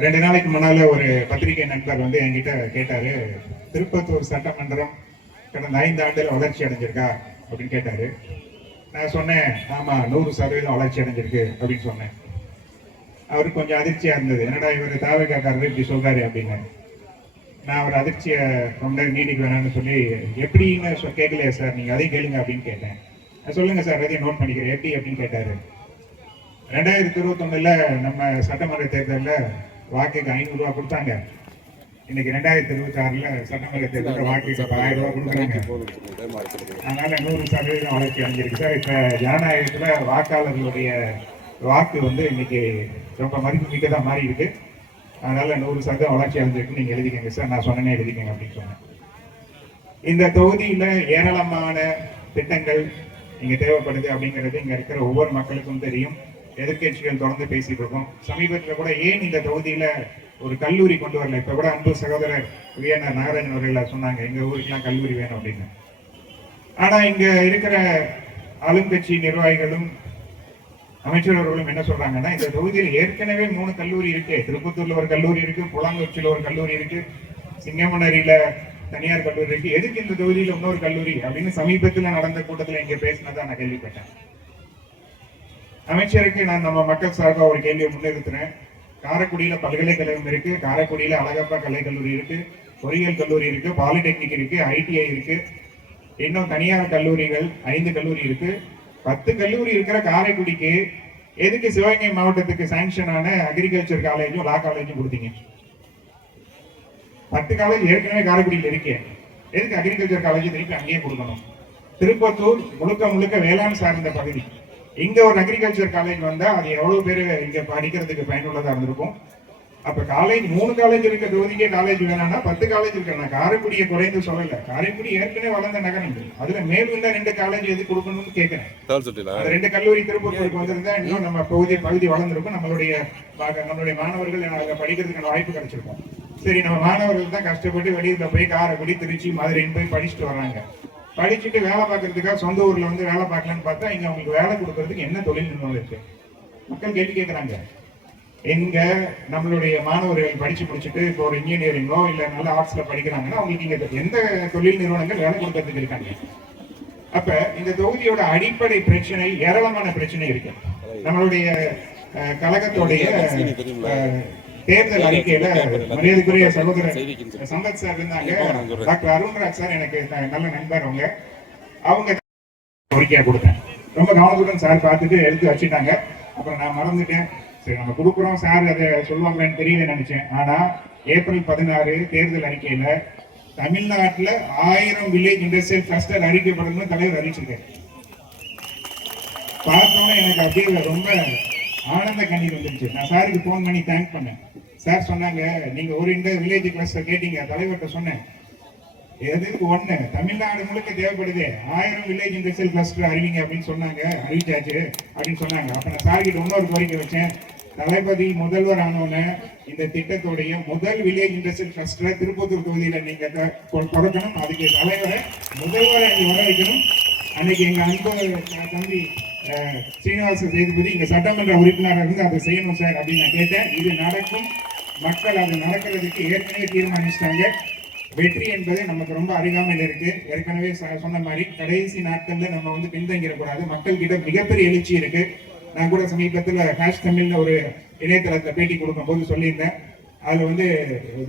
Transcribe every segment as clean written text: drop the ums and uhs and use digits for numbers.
2 நாளைக்கு முன்னால ஒரு பத்திரிகை நண்பர் வந்து என்கிட்ட கேட்டாரு, திருப்பத்தூர் சட்டமன்றம் கடந்த 5 ஆண்டுல வளர்ச்சி அடைஞ்சிருக்கா அப்படின்னு கேட்டாரு. நான் சொன்னேன், ஆமா 100% வளர்ச்சி அடைஞ்சிருக்கு அப்படின்னு சொன்னேன். அவருக்கு கொஞ்சம் அதிர்ச்சியா இருந்தது, என்னடா இவர் தாவகாரர் இப்படி சொல்றாரு அப்படின்னு. நான் அவர் அதிர்ச்சியை ரொம்ப நீடிக்க வேணாம்னு சொல்லி, எப்படின்னு கேட்கலையா சார், நீங்க அதையும் கேளுங்க அப்படின்னு கேட்டேன். சொல்லுங்க சார், அதையும் நோட் பண்ணிக்கிறேன், எப்படி அப்படின்னு கேட்டாரு. 2021 நம்ம சட்டமன்ற தேர்தலில் வாக்குக்கு 500 ரூபா கொடுத்தாங்க. இன்னைக்கு 2026 சட்டமன்ற தேர்தலில் வாக்குக்கு 1000 ரூபா கொடுக்குறாங்க. அதனால 100% வளர்ச்சி அடைஞ்சிருக்கு சார். இப்ப ஜனநாயகத்துல வாக்காளர்களுடைய வாக்கு வந்து இன்னைக்கு ரொம்ப மதிப்பு மிக்கதா மாறி இருக்கு. அதனால 100% வளர்ச்சி அடைஞ்சிருக்கு, நீங்க எழுதிக்கங்க சார், நான் சொன்னேனே எழுதிக்கங்க அப்படின்னு சொன்னேன். இந்த தொகுதியில ஏராளமான திட்டங்கள் இங்க தேவைப்படுது அப்படிங்கிறது இங்க இருக்கிற ஒவ்வொரு மக்களுக்கும் தெரியும். எதிர்கட்சிகள் தொடர்ந்து பேசிட்டு இருக்கோம். சமீபத்தில் கூட ஏன் இந்த தொகுதியில ஒரு கல்லூரி கொண்டு வரல, இப்ப கூட அன்பு சகோதரர் விஎன்ஆர் நாகராஜன் அவர்கள் சொன்னாங்க எங்க ஊருக்குலாம் கல்லூரி வேணும் அப்படின்னு. ஆனா இங்க இருக்கிற ஆளுங்கட்சி நிர்வாகிகளும் அமைச்சர் அவர்களும் என்ன சொல்றாங்கன்னா, இந்த தொகுதியில் ஏற்கனவே 3 கல்லூரி இருக்கு. திருப்பத்தூர்ல ஒரு கல்லூரி இருக்கு, புலாங்குறிச்சியில ஒரு கல்லூரி இருக்கு, சிங்கமனரியில தனியார் கல்லூரி இருக்கு, எதுக்கு இந்த தொகுதியில இன்னொரு கல்லூரி அப்படின்னு சமீபத்தில் நடந்த கூட்டத்தில் இங்க பேசினதா நான் கேள்விப்பட்டேன். அமைச்சருக்கு நான் நம்ம மக்கள் சார்பாக ஒரு கேள்வியை முன்னிறுத்துறேன். காரைக்குடியில பல்கலைக்கழகம் இருக்கு, காரைக்குடியில அழகப்பா கலைக்கல்லூரி இருக்கு, பொறியியல் கல்லூரி இருக்கு, பாலிடெக்னிக் இருக்கு, ஐடிஐ இருக்கு, இன்னும் தனியார் கல்லூரிகள் 5 கல்லூரி இருக்கு. 10 கல்லூரி இருக்கிற காரைக்குடிக்கு எதுக்கு சிவகங்கை மாவட்டத்துக்கு சாங்ஷன் ஆன அக்ரிகல்ச்சர் காலேஜும் லா காலேஜும் கொடுத்தீங்க? 10 காலேஜ் ஏற்கனவே காரைக்குடியில் இருக்கேன், எதுக்கு அக்ரிகல்ச்சர் காலேஜ் திருப்பி அங்கேயே கொடுக்கணும்? திருப்பத்தூர் முழுக்க முழுக்க வேளாண் சார்ந்த பகுதி. இங்க ஒரு அக்ரிகல்ச்சர் காலேஜ் வந்தா அது எவ்வளவு பேரு இங்க படிக்கிறதுக்கு பயனுள்ளதா இருந்திருக்கும். அப்ப காலேஜ் 3 காலேஜ் இருக்க தொகுதிக்கே காலேஜ் வேணாம்னா 10 காலேஜ் இருக்கு. நான் காரைக்குடியை குறைந்து சொல்லல, காரைக்குடி ஏற்கனவே வளர்ந்த நகரம். அதுல மேலும் 2 காலேஜ் எது கொடுக்கணும்னு கேட்கிறேன். 2 கல்லூரி திருப்பூருக்கு வந்திருந்தா இன்னும் நம்ம பகுதி வளர்ந்துருக்கும். நம்மளுடைய மாணவர்கள் அதுல படிக்கிறதுக்கான வாய்ப்பு கிடைச்சிருக்கும். சரி, நம்ம மாணவர்கள் தான் கஷ்டப்பட்டு வெளியில போய் காரைக்குடி, திருச்சி, மதுரைன்னு போய் படிச்சுட்டு வர்றாங்க. படிச்சுட்டு வேலை பார்க்கறதுக்காக சொந்த ஊர்ல வந்து வேலை பார்க்கலான்னு பார்த்தா இங்க அவங்களுக்கு வேலை கொடுக்கறதுக்கு என்ன தொழில் நிறுவனம் இருக்கு? மக்கள் கேள்வி கேட்கறாங்க. எங்க நம்மளுடைய மாணவர்கள் படிச்சு முடிச்சுட்டு இப்போ ஒரு இன்ஜினியரிங்கோ இல்ல நல்ல ஆர்ட்ஸ்ல படிக்கிறாங்கன்னா அவங்களுக்கு இங்க எந்த தொழில் நிறுவனங்கள் வேலை கொடுக்கறதுக்கு இருக்காங்க? அப்ப இந்த தொகுதியோட அடிப்படை பிரச்சனை, ஏராளமான பிரச்சனை இருக்கு. நம்மளுடைய கழகத்துடைய தேர்தல் அறிக்கையில மரியாதைக்குரிய சகோதரர் சம்பத் சார் இருந்தாங்க, டாக்டர் அருண்ராஜ் சார் எனக்கு நல்ல நண்பர். அவங்க கோரிக்கையா கொடுத்தேன். ரொம்ப கவனத்துடன் சார் பார்த்துட்டு எடுத்து வச்சுட்டாங்க. அப்புறம் நான் மறந்துட்டேன். சரி, நம்ம கொடுக்குறோம் சார் அதை சொல்லுவாங்கன்னு தெரியல நினைச்சேன். ஆனா ஏப்ரல் 16 தேர்தல் அறிக்கையில தமிழ்நாட்டுல 1000 வில்லேஜ் இண்டஸ்ட்ரியல் கிளஸ்டர் அறிவிக்கப்படணும்னு தலைவர் அறிவிச்சிருக்காரு. பார்த்தோன்னே எனக்கு அப்படியே ரொம்ப ஆனந்த கண்ணீர் வந்துருச்சு. நான் சாருக்கு போன் பண்ணி தேங்க் பண்ணேன். சார் சொன்னாங்க, நீங்க ஒரு வில்லேஜ் கிளஸ்டர் கேட்டீங்க, தலைவர்கிட்ட சொன்னேன். எதுக்கு ஒண்ணு தமிழ்நாடு முழுக்க தேவைப்படுது, 1000 வில்லேஜ் இண்டஸ்ட்ரியல் கிளஸ்டர் அறிவிங்க அப்படின்னு சொன்னாங்க. அறிவிச்சாச்சு அப்படின்னு சொன்னாங்க. அப்ப நான் சார் கிட்ட இன்னொரு கோரிக்கை வச்சேன். தளபதி முதல்வர் ஆனோன்னு இந்த திட்டத்துடைய முதல் வில்லேஜ் இண்டஸ்ட்ரியல் கிளஸ்டரை திருப்பத்தூர் தொகுதியில நீங்க தொடக்கணும். அதுக்கு தலைவரை முதல்வரை வர வைக்கணும். அன்னைக்கு எங்க அன்பு தம்பி சீனிவாச சேதுபதி இங்க சட்டமன்ற உறுப்பினராக இருந்து அதை செய்யணும் சார் அப்படின்னு நான் கேட்டேன். இது நடக்கும். மக்கள் அது நடக்கிறதுக்கு ஏற்கனவே தீர்மானிச்சிட்டாங்க. வெற்றி என்பது நமக்கு ரொம்ப அருகாமையில் இருக்கு. ஏற்கனவே சொன்ன மாதிரி கடைசி நாட்கள்ல நம்ம வந்து பின்தங்கிடக்கூடாது. மக்கள் கிட்ட மிகப்பெரிய எழுச்சி இருக்கு. நான் கூட சமீபத்தில் ஹேஷ் தமிழ்ல ஒரு இணையதளத்துல பேட்டி கொடுக்கும் போது சொல்லியிருந்தேன். அதுல வந்து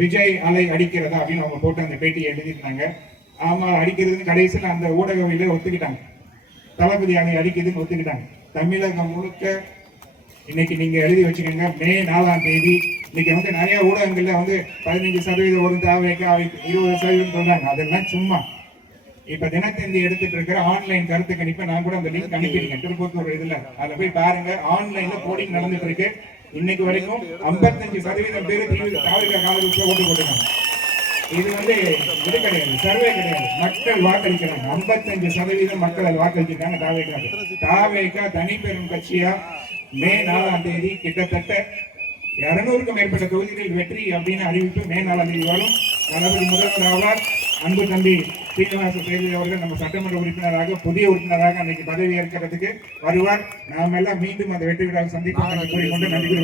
விஜய் அலை அடிக்கிறதா அப்படின்னு அவங்க போட்டு அந்த பேட்டியை எழுதியிருந்தாங்க. ஆமா, அடிக்கிறதுன்னு கடைசியில் அந்த ஊடகவிலே ஒத்துக்கிட்டாங்க. தளபதி அணை அடிக்குதுன்னு ஒத்துக்கிட்டாங்க. தமிழகம் முழுக்க இன்னைக்கு நீங்க எழுதி வச்சுக்கோங்க, மே 4ஆம் தேதி. இன்னைக்கு வந்து நிறைய ஊடகங்கள்ல வந்து 15% ஒரு தேவைக்கா 20% சொல்றாங்க. அதெல்லாம் சும்மா. இப்ப தினத்தந்தி எடுத்துட்டு இருக்கிற ஆன்லைன் கருத்து கணிப்பை நான் கூட அந்த லிங்க் அனுப்பிடுங்க. திருப்பத்தூர் இதுல அதுல போய் பாருங்க. ஆன்லைன்ல போடிங் நடந்துட்டு இருக்கு. இன்னைக்கு வரைக்கும் 55% பேர் தாவக காலத்துல ஓட்டு போட்டுருக்காங்க. இது வந்து இது கிடையாது, சர்வே கிடையாது, மக்கள் வாக்களிக்கிறாங்க. 55% மக்கள் அது வாக்களிச்சிருக்காங்க தாவேக்கா தனிப்பெரும் கட்சியா. மே 4ஆம் தேதி கிட்டத்தட்ட 200க்கும் மேற்பட்ட தொகுதிகளில் வெற்றி அப்படின்னு அறிவிப்பு மே 4ஆம் தேதி வரும். தளபதி முதல்வர் ஆவார். அன்பு தம்பி சீனிவாச சேதுபதி அவர்கள் நம்ம சட்டமன்ற உறுப்பினராக புதிய உறுப்பினராக அன்னைக்கு பதவி ஏற்கிறதுக்கு வருவார். நாம் எல்லாம் மீண்டும் அந்த வெற்றி விழாவை சந்திப்போம். கூறிக்கொண்டு நன்றி.